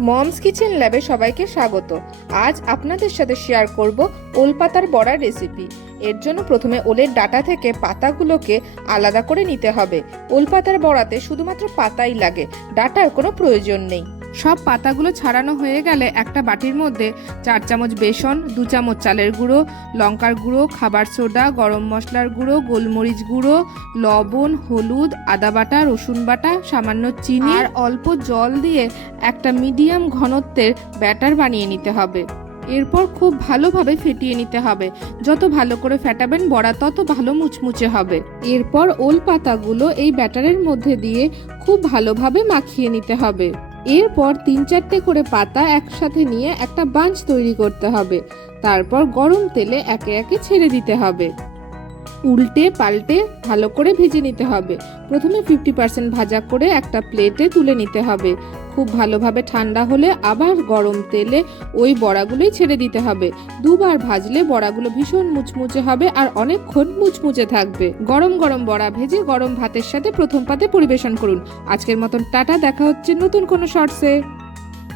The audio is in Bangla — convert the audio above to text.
মমস কিচেন ল্যাবে সবাইকে স্বাগত। আজ আপনাদের সাথে শেয়ার করব ওল পাতার বড়ার রেসিপি। এর জন্য প্রথমে ওলের ডাটা থেকে পাতাগুলোকে আলাদা করে নিতে হবে। ওল পাতার বড়াতে শুধুমাত্র পাতাই লাগে, ডাটার কোনো প্রয়োজন নেই। সব পাতাগুলো ছাড়ানো হয়ে গেলে একটা বাটির মধ্যে 4 চামচ বেসন, 2 চামচ চালের গুঁড়ো, লঙ্কার গুঁড়ো, খাবার সোডা, গরম মশলার গুঁড়ো, গোলমরিচ গুঁড়ো, লবণ, হলুদ, আদা বাটা, রসুন বাটা, সামান্য চিনি আর অল্প জল দিয়ে একটা মিডিয়াম ঘনত্বের ব্যাটার বানিয়ে নিতে হবে। এরপর খুব ভালোভাবে ফেটিয়ে নিতে হবে। যত ভালো করে ফেটাবেন বড়া তত ভালো মুচমুচে হবে। এরপর ওল পাতাগুলো এই ব্যাটারের মধ্যে দিয়ে খুব ভালোভাবে মাখিয়ে নিতে হবে। এরপর 3-4টে করে পাতা একসাথে নিয়ে একটা বাঞ্চ তৈরি করতে হবে। তারপর গরম তেলে একে একে ছেড়ে দিতে হবে। উল্টে পাল্টে ভালো করে ভেজে নিতে হবে। প্রথমে 50% ভাজা করে একটা প্লেটে তুলে নিতে হবে। খুব ভালোভাবে ঠান্ডা হলে আবার গরম তেলে ওই বড়াগুলোই ছেড়ে দিতে হবে। দুবার ভাজলে বড়াগুলো ভীষণ মুচমুচে হবে আর অনেকক্ষণ মুচমুচে থাকবে। গরম গরম বড়া ভেজে গরম ভাতের সাথে প্রথম পাতে পরিবেশন করুন। আজকের মতন টাটা, দেখা হচ্ছে নতুন কোনো শর্টসে।